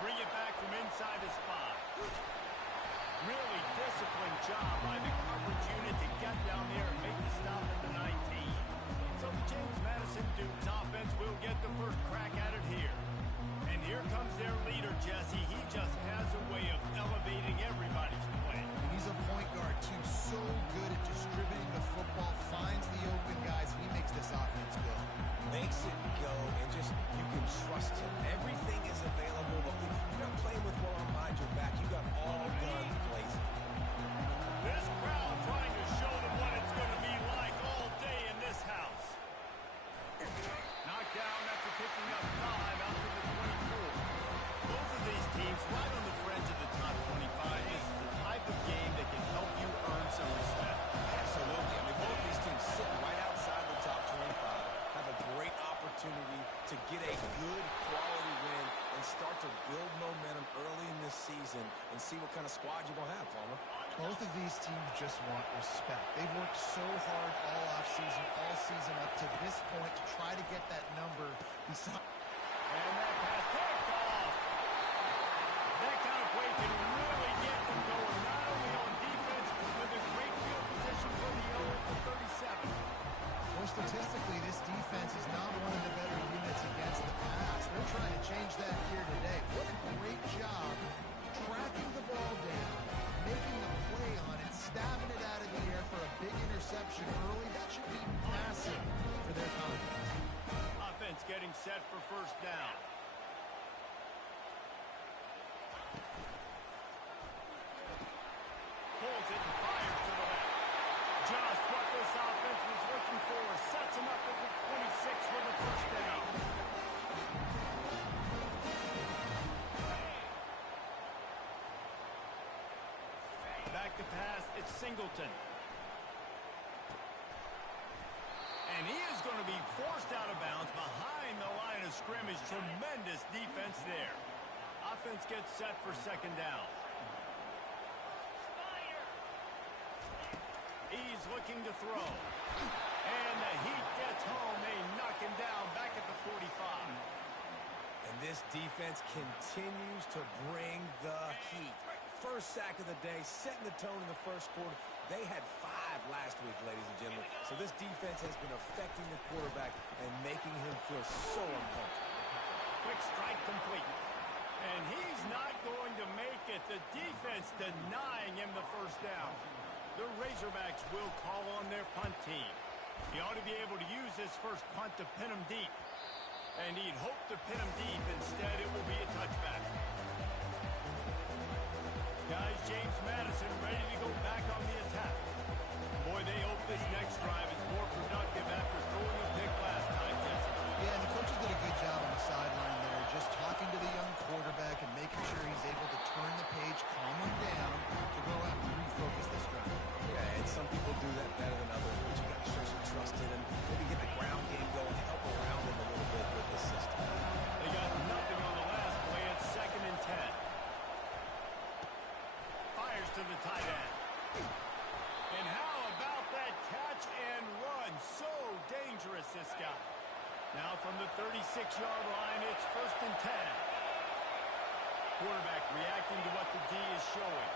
bring it back from inside the spot. Really disciplined job by the coverage unit to get down there and make the stop at the 19. So the James Madison Dukes offense will get the first crack at it here. And here comes their leader, Jesse. He just has a way of elevating everybody's play. And he's a point guard, too. So good at distributing the football, finds the open guys. He makes this offense go. Makes it go, and just, you can trust him. Everything is available, but you're not playing with one arm behind your back. You got all guns blazing. This crowd trying to show them what it's going to be like all day in this house. Knocked down after picking up 5 out to the 24. Both of these teams right on the fringe of the top 25. This is the type of game that can help you earn some respect. Absolutely. I mean, both these teams sitting right outside the top 25 have a great opportunity to get a good quality win and start to build momentum early in this season and see what kind of squad you're going to have, Palmer. Both of these teams just want respect. They've worked so hard all offseason, all season up to this point to try to get that number. And that pass picked off. That kind of play can really get them going, not only on defense, but with a great field position for the 0 at the 37. Well, statistically, this defense is not one of the better units against the pass. They're trying to change that here today. What a great job tracking the ball down, making a play on it, stabbing it out of the air for a big interception early. That should be massive for their confidence. Offense getting set for first down. Pulls it and fires to the left. Just what this offense was looking for. Sets him up at the 26 with a first down. Back to pass, it's Singleton. And he is going to be forced out of bounds behind the line of scrimmage. Tremendous defense there. Offense gets set for second down. He's looking to throw. And the heat gets home. They knock him down back at the 45. And this defense continues to bring the heat. First sack of the day, setting the tone in the first quarter. They had 5 last week, ladies and gentlemen. So this defense has been affecting the quarterback and making him feel so uncomfortable. Quick strike complete. And he's not going to make it. The defense denying him the first down. The Razorbacks will call on their punt team. He ought to be able to use this first punt to pin him deep. And he'd hope to pin him deep. Instead, it will be a touchback. Guys, James Madison ready to go back on the attack. Boy, they hope this next drive is more productive after throwing a pick last time, Jesse. Yeah, and the coaches did a good job on the sideline there, just talking to the young quarterback and making sure he's able to turn the page, calm him down, to go out and refocus this drive. Yeah, and some people do that better than others, but you got to show some trust in him. Maybe get the ground game going, help around him a little bit with the system. They got nothing on the last play. It's 2nd and 10. Fires to the tight end. And how about that catch and run? So dangerous, this guy. Now from the 36-yard line, it's 1st and 10. Quarterback reacting to what the D is showing.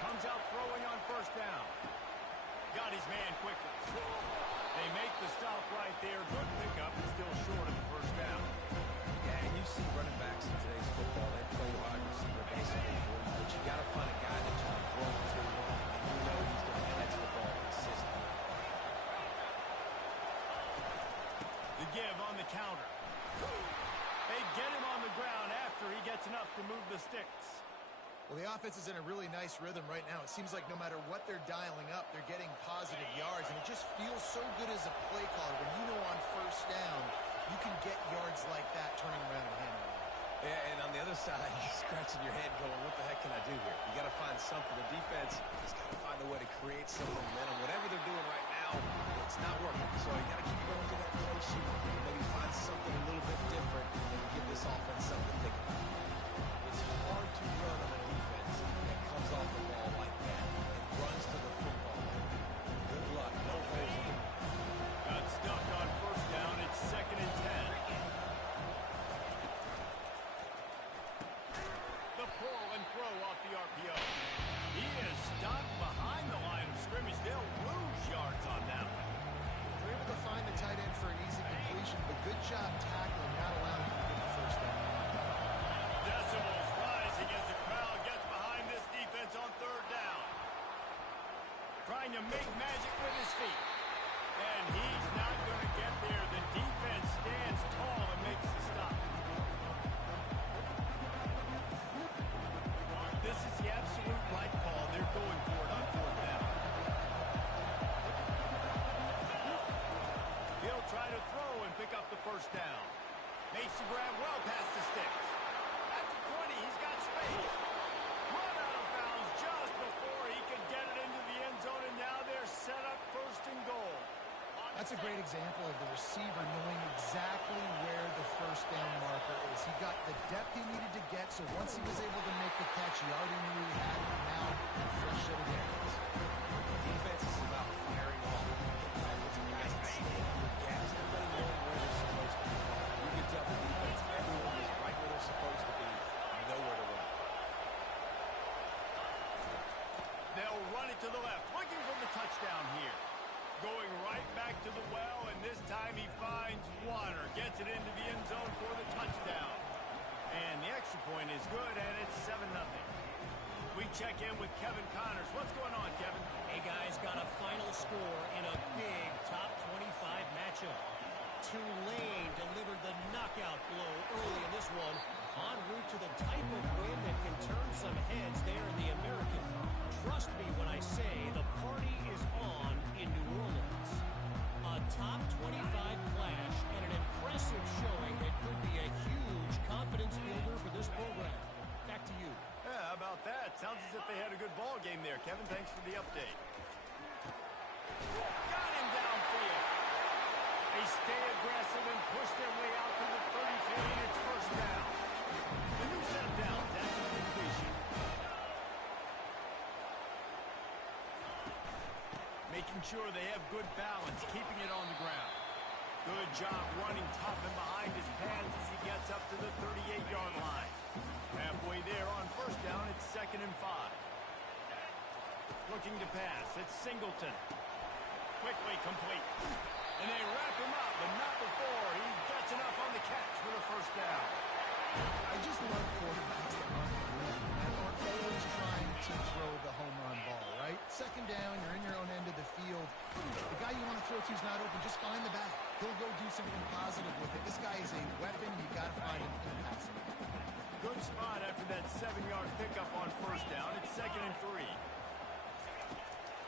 Comes out throwing on first down. Got his man quickly. They make the stop right there. Good pickup, but still short of the first down. Yeah, and you see running backs in today's football, they play wide receiver basically for you, but you got to find a guy that you can throw to, and you know he's going to catch the ball consistently. The give on the counter. They get him on the ground after he gets enough to move the sticks. Well, the offense is in a really nice rhythm right now. It seems like no matter what they're dialing up, they're getting positive yards, and it just feels so good as a play caller when you know on first down you can get yards like that turning around and handling it. Yeah, and on the other side, you're scratching your head going, what the heck can I do here? You got to find something. The defense has got to find a way to create some momentum. Whatever they're doing right now, it's not working. So you got to keep going to that play sheet and maybe find something a little bit different and give this offense something to think about. It's hard to run on a defense that comes off the ball like that and runs to the football like that. Good luck. No holes in it. Got stuffed on first down. It's 2nd and 10. make magic with his feet. And he's not going to get there. The defense stands tall and makes the stop. This is the absolute right call. They're going for it on fourth down. He'll try to throw and pick up the first down. Makes the grab well past the sticks. That's a 20. He's got space. Run out of bounds just before he could get it into the end zone, and now they're set up first and goal. That's a great example of the receiver knowing exactly where the first down marker is. He got the depth he needed to get, so once he was able to make the catch, he already knew he had it. Now, a fresh set of hands. Defense is about firing off. Offensive guys can stay in the gaps. Everybody knowing where they're supposed to be. You can tell the defense, everyone is right where they're supposed to be. Nowhere to run. They'll run it to the left, looking for the touchdown here. Going right back to the well, and this time he finds water. Gets it into the end zone for the touchdown. And the extra point is good, and it's 7-0. We check in with Kevin Connors. What's going on, Kevin? Hey, guys, got a final score in a big top 25 matchup. Tulane delivered the knockout blow early in this one, en route to the type of win that can turn some heads there in the American. Trust me when I say the party is on in New Orleans. A top 25 clash and an impressive showing that could be a huge confidence builder for this program. Back to you. Yeah, how about that? Sounds as if they had a good ball game there. Kevin, thanks for the update. Got him downfield. They stay aggressive and push their way out to the 33, and it's first down. The new set of downs after the completion. Making sure they have good balance, keeping it on the ground. Good job running tough and behind his pads as he gets up to the 38-yard line. Halfway there on first down, it's 2nd and 5. Looking to pass, it's Singleton. Quickly complete. And they wrap him up, but not before he gets enough on the catch for the first down. I just love quarterbacks that aren't greedy and are always trying to throw the home run ball, right? Second down, you're in your own end of the field. The guy you want to throw to is not open. Just find the back. He'll go do something positive with it. This guy is a weapon. You got to find him and pass him. Good spot after that 7-yard pickup on first down. It's 2nd and 3.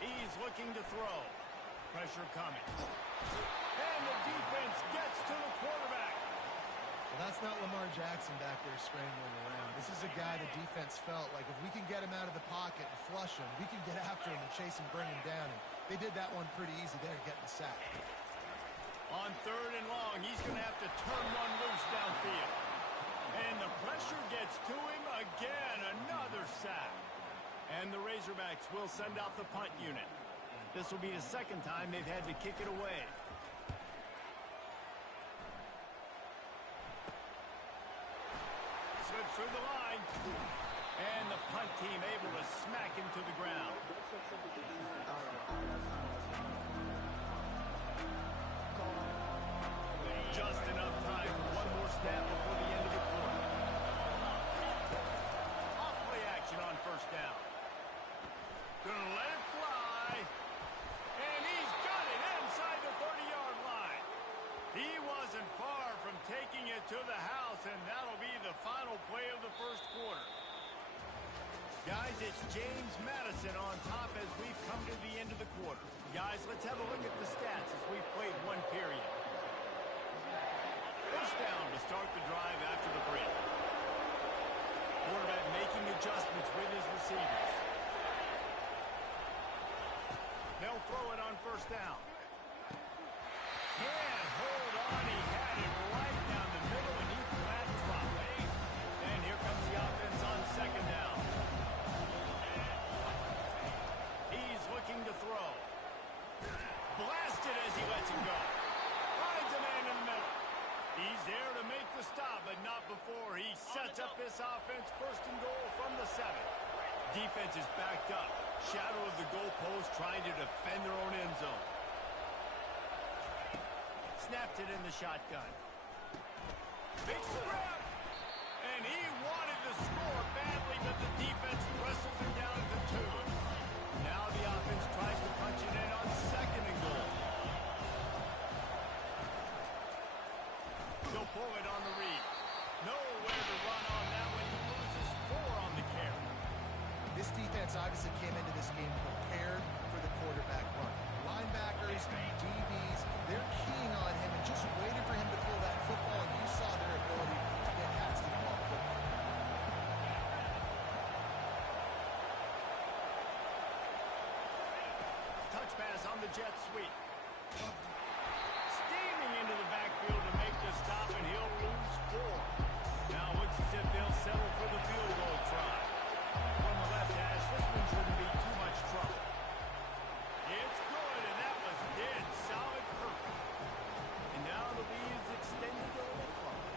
He's looking to throw. Pressure coming. And the defense gets to the quarterback. Well, that's not Lamar Jackson back there scrambling around. This is a guy the defense felt like if we can get him out of the pocket and flush him, we can get after him and chase him, bring him down. And they did that one pretty easy there, getting the sack. On 3rd and long, he's going to have to turn one loose downfield. And the pressure gets to him again. Another sack. And the Razorbacks will send out the punt unit. This will be the second time they've had to kick it away. Slips through the line. And the punt team able to smack him to the ground. Just enough time for one more snap before the end of the quarter. Off play action on first down. Gonna let it fly. And he's got it inside the 30-yard line. He wasn't far from taking it to the house, and that'll be the final play of the first quarter. Guys, it's James Madison on top as we've come to the end of the quarter. Guys, let's have a look at the stats as we've played one period. First down to start the drive after the break. Quarterback making adjustments with his receivers. They'll throw it on first down. Can't hold on. He had it right down the middle, and he flat dropped it. And here comes the offense on second down. He's looking to throw. Blasted as he lets him go. Finds a man in the middle. He's there to make the stop, but not before he sets up this offense first and goal from the 7. Defense is backed up. Shadow of the goalpost trying to defend their own end zone. Snapped it in the shotgun. Big grab. And he wanted to score badly, but the defense wrestles him down at the 2. Now the offense tries to punch it in. pitch pass on the jet sweep. Steaming into the backfield to make the stop, and he'll lose 4. Now looks as if they'll settle for the field goal try. From the left hash, this one shouldn't be too much trouble. It's good, and that was dead solid perfect. And now the lead is extended a little further.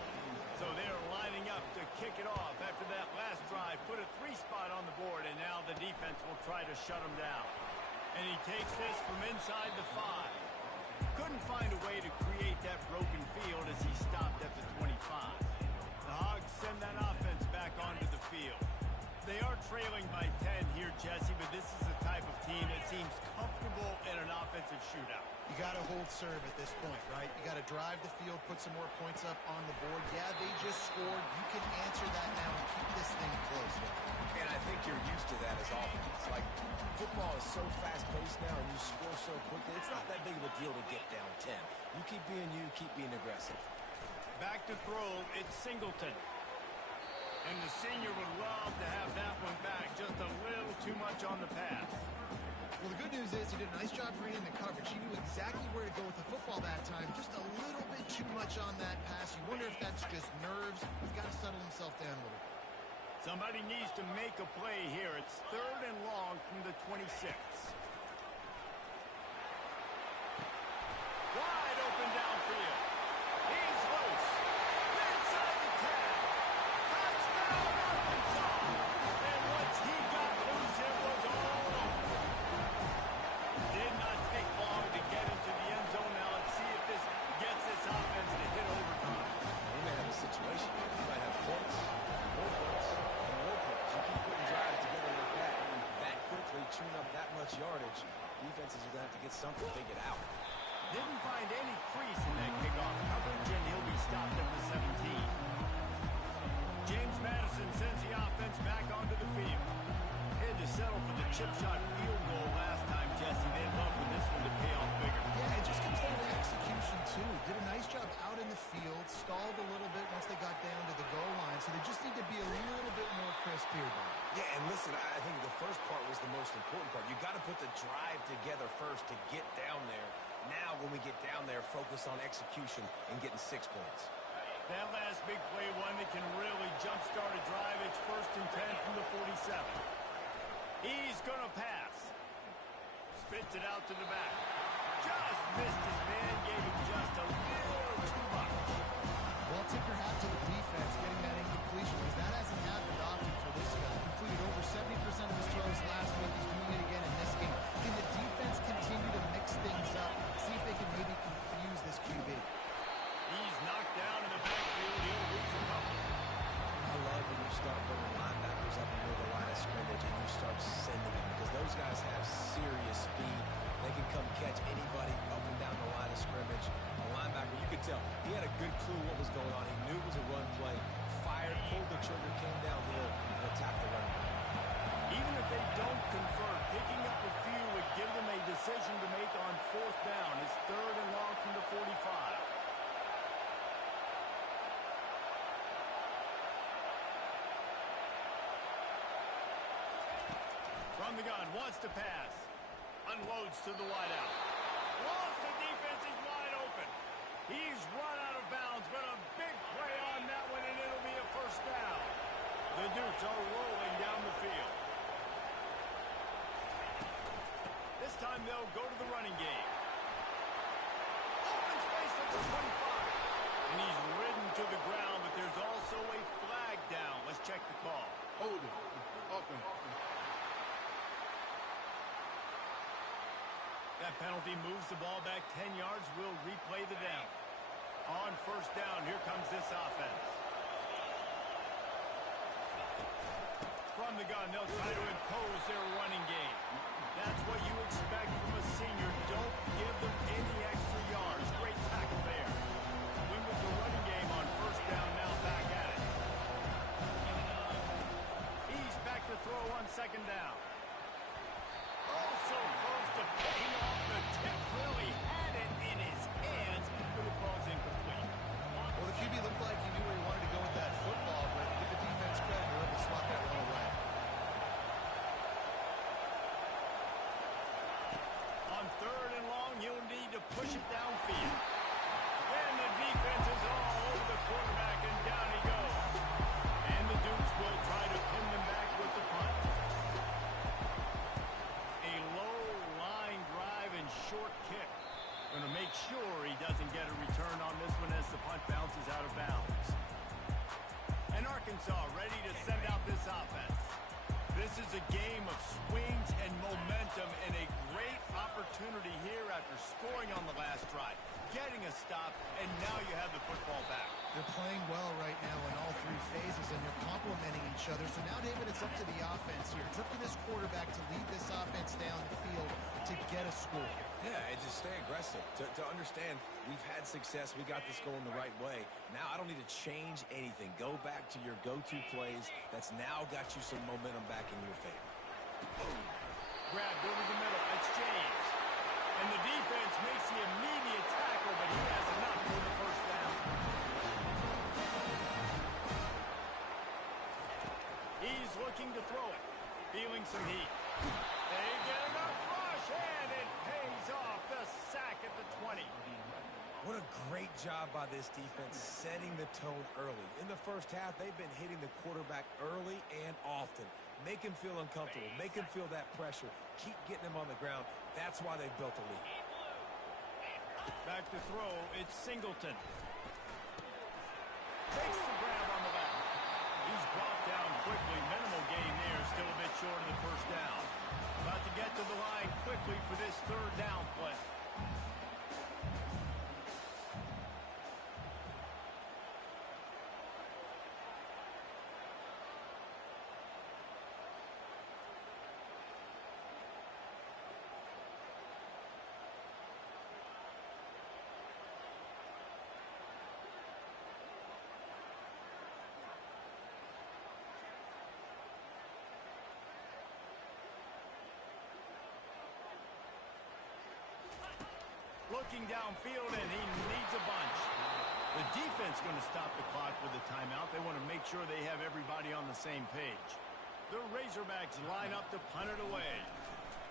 So they're lining up to kick it off after that last drive. Put a 3-spot on the board, and now the defense will try to shut them down. And he takes this from inside the 5. Couldn't find a way to create that broken field as he stopped at the 25. The Hogs send that offense back onto the field. They are trailing by 10 here, Jesse, but this is the type of team that seems comfortable in an offensive shootout. You got to hold serve at this point, right? You got to drive the field, put some more points up on the board. Yeah, they just scored. You can answer that now and keep this thing close. And I think you're used to that as offense. Like, football is so fast-paced now and you score so quickly. It's not that big of a deal to get down 10. You keep being aggressive. Back to throw, it's Singleton. And the senior would love to have that one back. Just a little too much on the pass. Well, the good news is he did a nice job reading the coverage. He knew exactly where to go with the football that time. Just a little bit too much on that pass. You wonder if that's just nerves. He's got to settle himself down a little bit. Somebody needs to make a play here. It's 3rd and long from the 26. Wide open downfield. He's loose. Inside the 10. Touchdown, Arkansas. And once he got loose, it was all over. Did not take long to get into the end zone. Now let's see if this gets this offense to hit overtime. We may have a situation here. We might have points, more points, and more points. You keep putting drives together like that quickly, chewing up that much yardage, defenses are going to have to get something figured out. Didn't find any crease in that kickoff coverage, and he'll be stopped at the 17. James Madison sends the offense back onto the field. Had to settle for the chip shot field goal last time, Jesse. They'd love for this one to pay off bigger. Yeah, it just comes down to execution, too. Did a nice job out in the field, stalled a little bit once they got down to the goal line, so they just need to be a little bit more crisp here, though. Yeah, and listen, I think the first part was the most important part. You got to put the drive together first to get down there. Now, when we get down there, focus on execution and getting 6 points. That last big play, one that can really jumpstart a drive. It's 1st and 10 from the 47. He's going to pass. Spits it out to the back. Just missed his man, gave him just a little too much. Well, tip your hat to the defense getting that incompletion, because that hasn't happened often for this guy. Completed over 70% of his throws last week. He's doing it again in this game. Can the defense continue to mix things up, see if they can maybe confuse this QB? He's knocked down in the backfield. He'll lose a couple. I love when you start bringing linebackers up near the line of scrimmage and you start sending them, because those guys have serious speed. They can come catch anybody up and down the line of scrimmage. The linebacker, you could tell, he had a good clue what was going on. He knew it was a run play. Fired, pulled the trigger, came downhill, and attacked the running back. Even if they don't convert, picking up a few would give them a decision to make on 4th down. It's 3rd and long from the 45. From the gun, wants to pass. Unloads to the wideout. Lost the defense is wide open. He's run out of bounds, but a big play on that one, and it'll be a 1st down. The Dukes are rolling down the field. This time they'll go to the running game. Open space at the 25. And he's ridden to the ground, but there's also a flag down. Let's check the call. Hold it. Okay. That penalty moves the ball back 10 yards. We'll replay the down. On 1st down, here comes this offense. From the gun, they'll try to impose their running game. That's what you expect from a senior. Don't give them any extra yards. Great tackle there. Win with the running game on 1st down, now back at it. He's back to throw on 2nd down. Also close to picking off the tip. Really had it in his hands, but it falls incomplete. Well, the QB looked like he knew where he wanted to go with that football, but give the defense credit. They're able to swat that one away. On This is a game of swings and momentum and a great opportunity here after scoring on the last drive, getting a stop, and now you have the football back. They're playing well right now in all three phases, and they're complementing each other. So now, David, it's up to the offense here. It's up to this quarterback to lead this offense down the field to get a score. Yeah, and just stay aggressive. To understand, we've had success. We got this going the right way. Now I don't need to change anything. Go back to your go-to plays. That's now got you some momentum back in your favor. Grabbed over the middle. It's James. And the defense makes the immediate tackle, but he has enough for the first down. He's looking to throw it. Feeling some heat. They get enough rush, and it pays off. The sack at the 20. What a great job by this defense setting the tone early. In the first half, they've been hitting the quarterback early and often. Make him feel uncomfortable. Make him feel that pressure. Keep getting him on the ground. That's why they've built a lead. Back to throw. It's Singleton. Takes the grab on the left. He's brought down quickly. Minimal gain there. Still a bit short of the first down. About to get to the line quickly for this third down play. Looking downfield, and he needs a bunch. The defense going to stop the clock with a timeout. They want to make sure they have everybody on the same page. The Razorbacks line up to punt it away.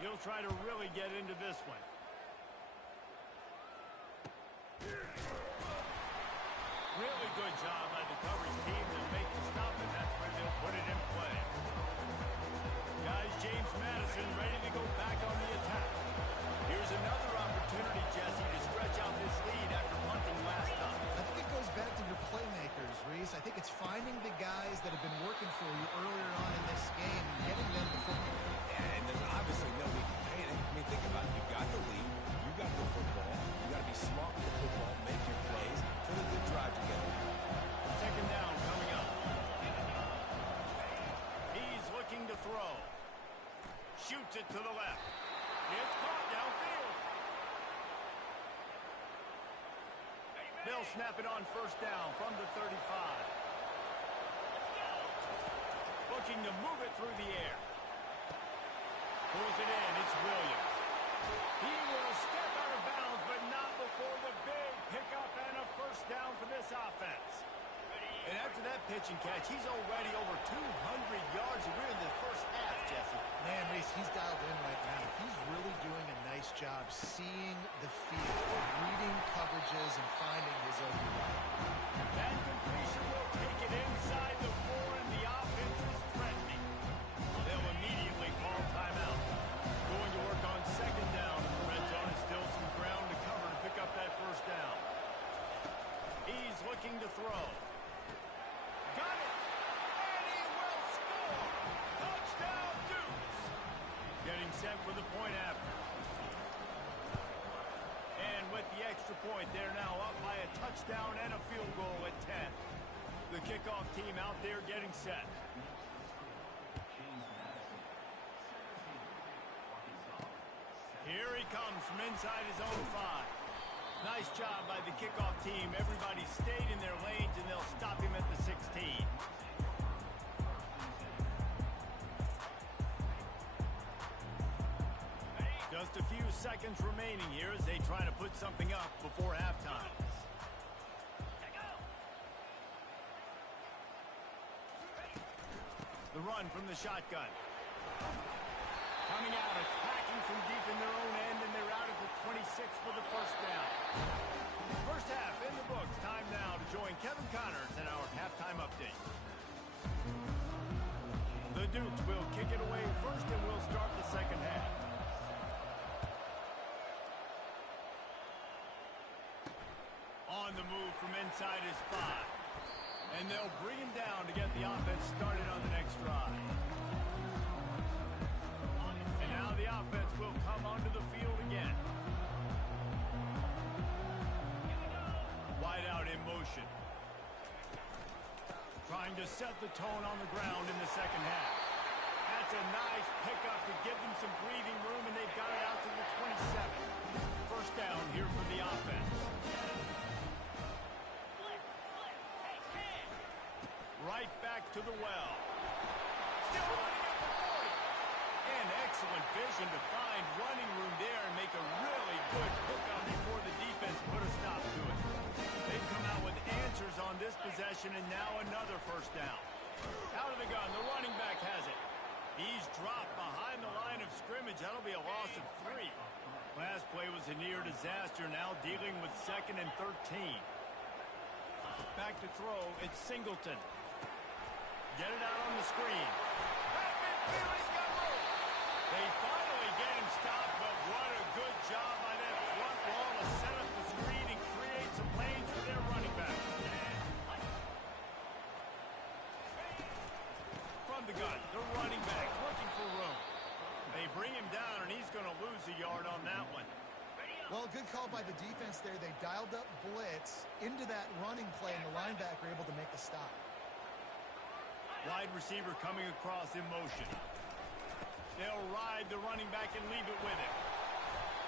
He'll try to really get into this one. Really good job by the coverage team to make the stop, and that's where they'll put it in play. Guys, James Madison ready to go back on the attack. Here's another opportunity, Jesse, to stretch out this lead after punting last time. I think it goes back to your playmakers, Reese. I think it's finding the guys that have been working for you earlier on in this game and getting them the football. Yeah, and there's obviously no need to panic. I mean, think about it. You got the lead. You got the football. You got to be smart with the football, make your plays, put a good drive together. Second down coming up. He's looking to throw. Shoots it to the left. It's caught downfield. They'll snap it on first down from the 35. Looking to move it through the air. Pulls it in. It's Williams. He will step out of bounds, but not before the big pickup and a first down for this offense. And after that pitch and catch, he's already over 200 yards. We're in the first half, Jesse. Man, Reese, he's dialed in right now. He's really doing a nice job seeing the field, reading coverages, and finding his open line. That completion will take it inside the 4, and the offense is threatening. They'll immediately call timeout. Going to work on second down. The red zone is still some ground to cover to pick up that first down. He's looking to throw. Got it! And he will score! Touchdown, Dukes! Getting set for the point after. And with the extra point, they're now up by a touchdown and a field goal at 10. The kickoff team out there getting set. Here he comes from inside his own 5. Nice job by the kickoff team. Everybody stayed in their lanes, and they'll stop him at the 16. Just a few seconds remaining here as they try to put something up before halftime. The run from the shotgun. Coming out, attacking from deep in their own end, and they're out at the 26 for the first down. First half in the books. Time now to join Kevin Connors in our halftime update. The Dukes will kick it away first, and we'll start the second half. On the move from inside his 5. And they'll bring him down to get the offense started on the next drive. the offense will come onto the field again. Wide out in motion. Trying to set the tone on the ground in the second half. That's a nice pickup to give them some breathing room, and they've got it out to the 27. First down here for the offense. Right back to the well. Still running at the 40. And excellent vision to find running room there and make a really good pickup before the defense put a stop to it. They've come out with answers on this possession, and now another first down. Out of the gun, the running back has it. He's dropped behind the line of scrimmage. That'll be a loss of 3. Last play was a near disaster, now dealing with 2nd and 13. Back to throw, it's Singleton. Get it out on the screen. At midfield, he's got room. They finally get him stopped, but what a good job by that front wall to set up the screen and create some lanes for their running back. From the gun, the running back looking for room. They bring him down, and he's going to lose a yard on that one. Well, good call by the defense there. They dialed up blitz into that running play, and the linebacker able to make the stop. Wide receiver coming across in motion. They'll ride the running back and leave it with him.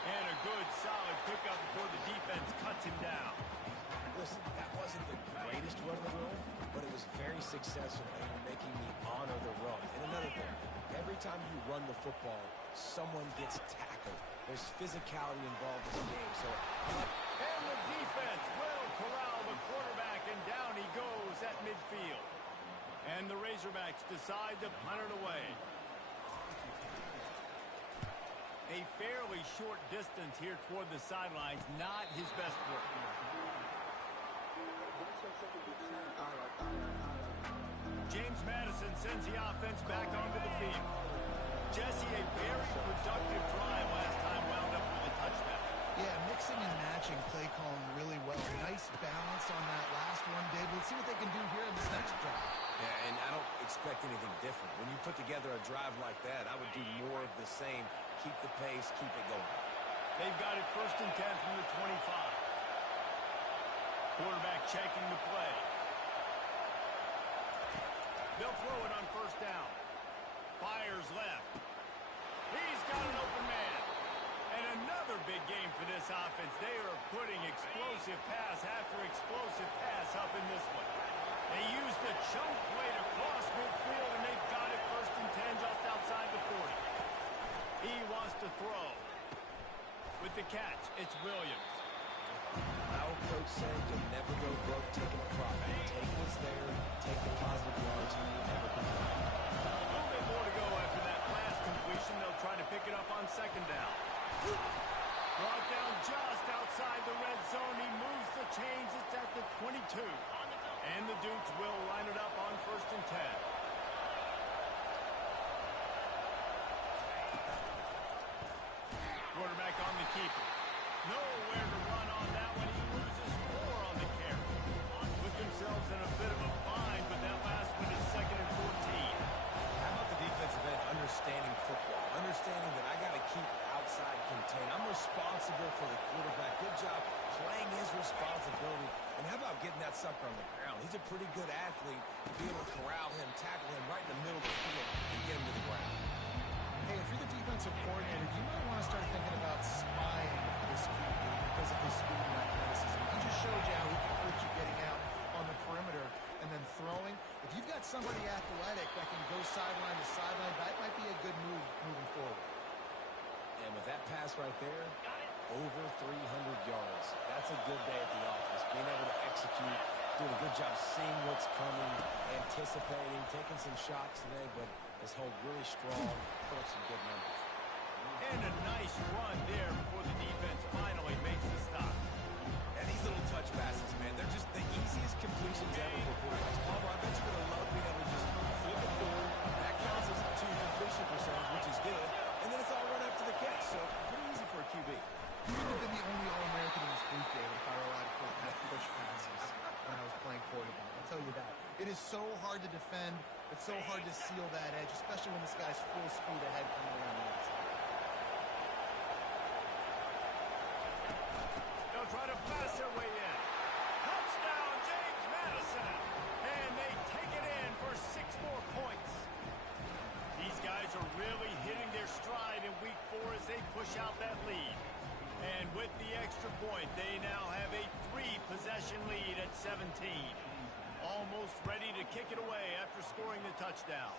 And a good, solid pickup before the defense cuts him down. Listen, that wasn't the greatest run in the world, but it was very successful in making me honor the run. And another thing, every time you run the football, someone gets tackled. There's physicality involved in the game. So, and the defense will corral the quarterback, and down he goes at midfield. And the Razorbacks decide to punt it away. A fairly short distance here toward the sidelines, not his best work. James Madison sends the offense back onto the field. Jesse, a very productive drive last time, wound up with a touchdown. Yeah, mixing and matching play calling really well. Nice balance on that last one, Dave. Let's see what they can do here in this next drive. yeah, and I don't expect anything different. When you put together a drive like that, I would do more of the same. Keep the pace, keep it going. They've got it 1st and 10 from the 25. Quarterback checking the play. They'll throw it on 1st down. Fires left. He's got an open man. And another big game for this offense. They are putting explosive pass after explosive pass up in this one. They use the chunk play to cross midfield, and they've got it 1st and 10 just outside the 40. He wants to throw. With the catch, it's Williams. Our coach said you'll never go broke taking a profit. Take what's there, take the positive yards, and never complain. A little bit more to go after that last completion. They'll try to pick it up on 2nd down. Brought down just outside the red zone. He moves the chains. It's at the 22. And the Dukes will line it up on 1st and 10. Quarterback on the keeper. Nowhere to run on that one. He loses 4 on the carry. Put themselves in a bit of a bind, but that last one is 2nd and 14. How about the defensive end understanding football? Understanding that I got to keep outside contained. I'm responsible for the quarterback. Good job playing his responsibility. And how about getting that sucker on the ground? He's a pretty good athlete to be able to corral him, tackle him right in the middle of the field, and get him to the ground. Hey, if you're the defensive coordinator, you might want to start thinking about spying this QB because of his speed and athleticism. He just showed you how he can hurt you getting out on the perimeter and then throwing. If you've got somebody athletic that can go sideline to sideline, that might be a good move moving forward. And with that pass right there, over 300 yards. That's a good day at the office. Being able to execute, doing a good job seeing what's coming, anticipating, taking some shots today, but has held really strong, put up some good numbers. And a nice run there before the defense finally makes the stop. And these little touch passes, man, they're just the easiest completions ever for quarterbacks. Palmer, I bet you're going to love being able to just flip it forward. That counts as 2 completion percentage, which is good. And then it's all run after the catch, so pretty easy for a QB. You would have been the only All-American in this group, David, if I were allowed to push passes when I was playing quarterback. I'll tell you that. It is so hard to defend. It's so hard to seal that edge, especially when this guy's full speed ahead coming around the outside. point, they now have a 3-possession lead at 17. Almost ready to kick it away after scoring the touchdown.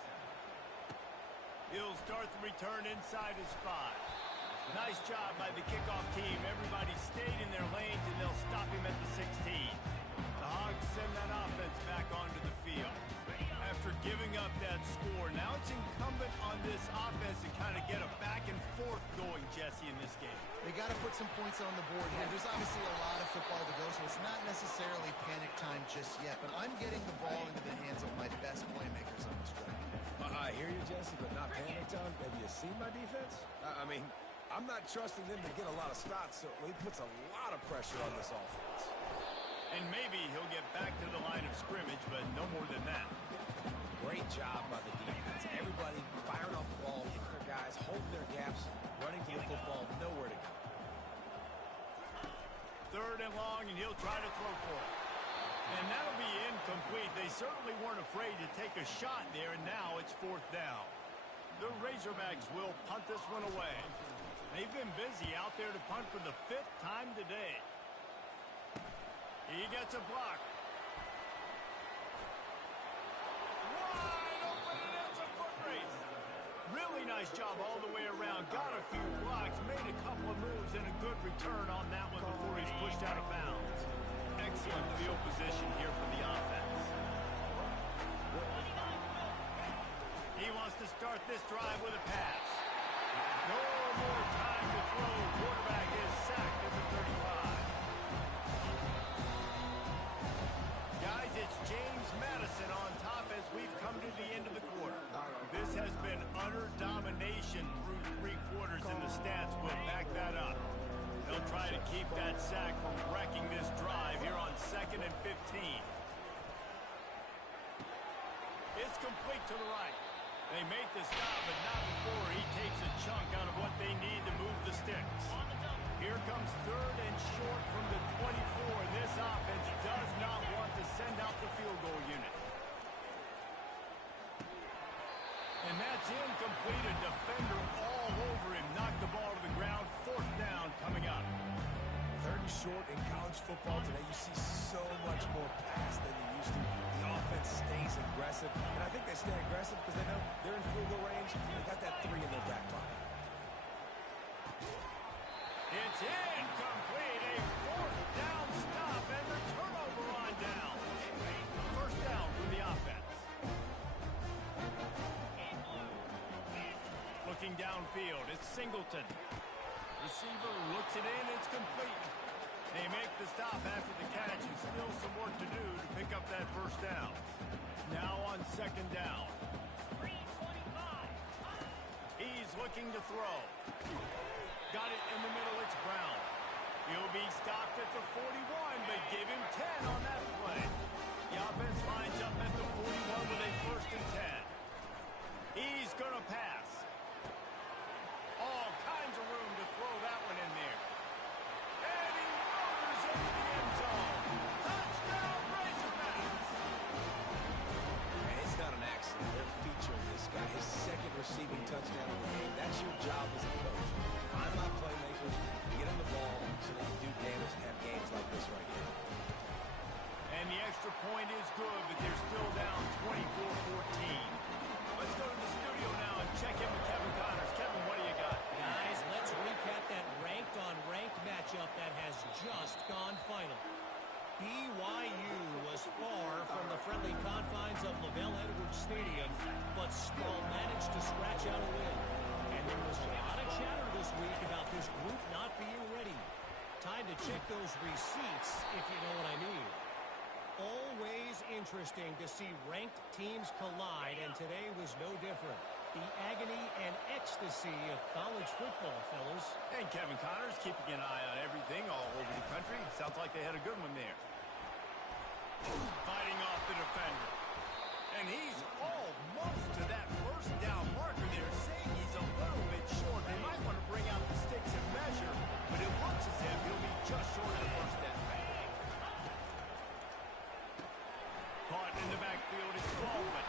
He'll start the return inside his 5. Nice job by the kickoff team. Everybody stayed in their lanes, and they'll stop him at the 16. The Hogs send that offense back onto the field. After giving up that score, now it's incumbent on this offense to kind of get a back and forth going, Jesse, in this game. They got to put some points on the board here. There's obviously a lot of football to go, so it's not necessarily panic time just yet, but I'm getting the ball into the hands of my best playmakers on this drive. I hear you, Jesse, but not panic time. Have you seen my defense? I mean, I'm not trusting them to get a lot of stops, so it puts a lot of pressure on this offense. And maybe he'll get back to the line of scrimmage, but no more than that. Great job by the defense. Everybody firing off the ball, hitting their guys, holding their gaps, running to the football, nowhere to go. 3rd and long, and he'll try to throw for it. And that'll be incomplete. They certainly weren't afraid to take a shot there, and now it's 4th down. The Razorbacks will punt this one away. They've been busy out there to punt for the 5th time today. He gets a block. Wide open, and it's a foot race. Really nice job all the way around. Got a few blocks, made a couple of moves, and a good return on that one before he's pushed out of bounds. Excellent field position here for the offense. He wants to start this drive with a pass. No more time to throw. Quarterback is sacked at the 35. Guys, it's James Madison on top as we've come to the end of the quarter. This has been utter domination through 3 quarters, and the stats will back that up. They'll try to keep that sack from wrecking this drive here on 2nd and 15. It's complete to the right. They make the stop, but not before he takes a chunk out of what they need to move the sticks. Here comes 3rd and short from the 24. This offense does not want to send out the field goal unit. And that's incomplete. A defender all over him. Knocked the ball to the ground. 4th down coming up. 3rd and short in college football today. You see so much more pass than you used to. The offense stays aggressive, and I think they stay aggressive because they know they're in field goal range. They got that 3 in their back pocket. It's incomplete. A 4th down stop and the turnover on down. 1st down for the offense. Looking downfield, it's Singleton. Receiver looks it in, it's complete. They make the stop after the catch, and still some work to do to pick up that 1st down. Now on 2nd down. He's looking to throw. Got it in the middle, it's Brown. He'll be stopped at the 41, but give him 10 on that play. The offense lines up at the 41 with a 1st and 10. He's going to pass. All kinds of room to throw that one in there. And he motors into the end zone. Touchdown, Razorbacks! And it's not an accident. They're featuring this guy. His 2nd receiving touchdown of the game. That's your job as a coach. Find my playmakers, get him the ball so they can do damage and have games like this right here. And the extra point is good, but they're still down 24-14. Let's go to the studio now and check in with Kevin Connors. Kevin, what do you got? Guys, let's recap that ranked-on-ranked matchup that has just gone final. BYU was far from the friendly confines of LaVell Edwards Stadium, but still managed to scratch out a win. And there was a lot of chatter this week about this group not being ready. Time to check those receipts, if you know what I mean. Always interesting to see ranked teams collide, and today was no different. The agony and ecstasy of college football, fellas. And Kevin Connors keeping an eye on everything all over the country. Sounds like they had a good one there. Fighting off the defender. And he's almost to that 1st down marker there, saying he's a little bit short. They might want to bring out the sticks and measure, but it looks as if he'll be just short of the 1st down. Caught in the backfield is Baldwin.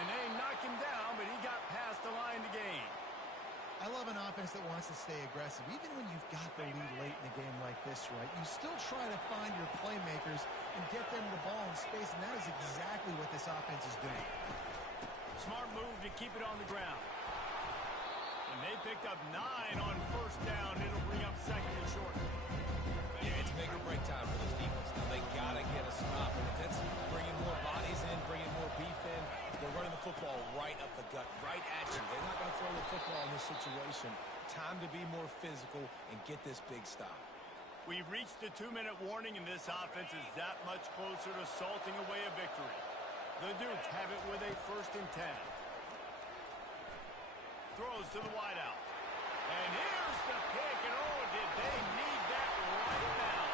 And they knock him down, but he got past the line to gain. I love an offense defense that wants to stay aggressive. Even when you've got the lead late in a game like this, right, you still try to find your playmakers and get them the ball in space, and that is exactly what this offense is doing. Smart move to keep it on the ground. And they picked up 9 on first down. It'll bring up second and short. Yeah, it's make or break time for this defense. Now they got to get a stop. And if that's bringing more bodies in, bringing more beef in, they're running the football right up the gut, right at you. They're not going to throw the football in this situation. Time to be more physical and get this big stop. We've reached the 2-minute warning, and this offense is that much closer to salting away a victory. The Dukes have it with a 1st and 10. Throws to the wideout. And here's the pick, and oh, did they need that right now.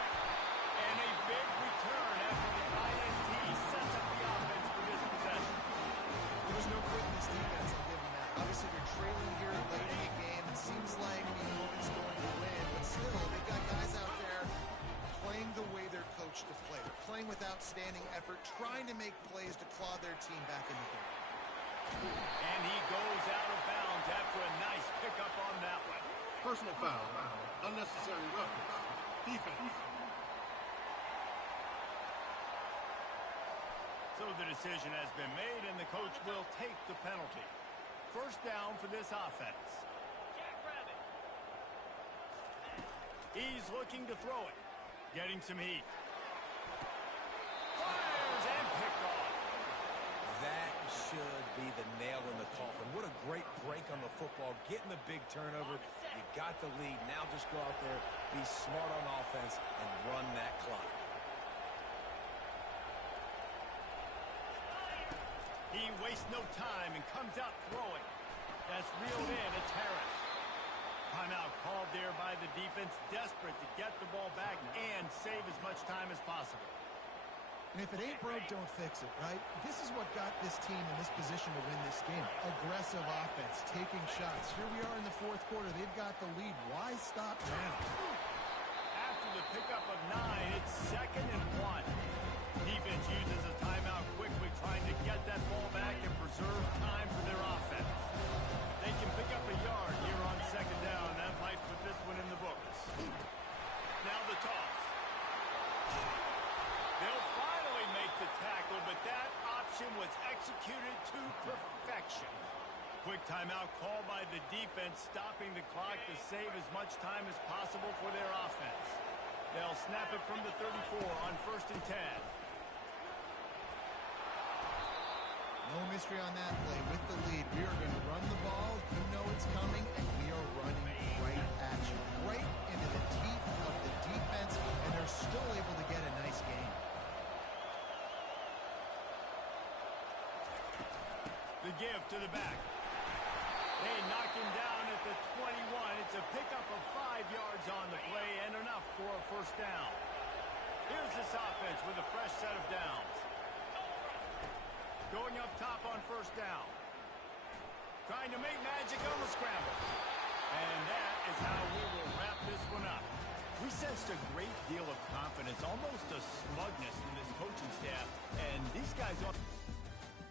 And a big return after the INT sets up the offense for this possession. There's no quitting this defense, I'll give them that. Obviously, they're trailing here late in the game. It seems like the opponent's going to win, but still, they've got guys out there playing the way they're coached to play. They're playing with outstanding effort, trying to make plays to claw their team back in the game. And he goes out of bounds after a nice pickup on that one. Personal foul. Unnecessary roughness. Defense. So the decision has been made, and the coach will take the penalty. 1st down for this offense. He's looking to throw it. Getting some heat. Fires and picked off. That should be the nail in the coffin. What a great break on the football. Getting the big turnover. You got the lead. Now just go out there, be smart on offense, and run that clock. He wastes no time and comes out throwing. That's reeled in. It's Harris. Timeout called there by the defense, desperate to get the ball back and save as much time as possible. And if it ain't broke, don't fix it, right? This is what got this team in this position to win this game. Aggressive offense, taking shots. Here we are in the 4th quarter. They've got the lead. Why stop now? After the pickup of 9, it's 2nd and 1. Defense uses a timeout quickly, trying to get that ball back and preserve time for their offense. They can pick up a yard here on 2nd down. That might put this one in the books. Now the toss. They'll finally make the tackle, but that option was executed to perfection. Quick timeout called by the defense, stopping the clock to save as much time as possible for their offense. They'll snap it from the 34 on 1st and 10. No mystery on that play. With the lead, we are going to run the ball. You know it's coming, and we are running right at you. Right into the teeth of the defense, and they're still able to get a nice game. The give to the back. They knock him down at the 21. It's a pickup of 5 yards on the play and enough for a 1st down. Here's this offense with a fresh set of downs. Going up top on 1st down. Trying to make magic on the scramble. And that is how we will wrap this one up. We sensed a great deal of confidence, almost a smugness in this coaching staff. And these guys...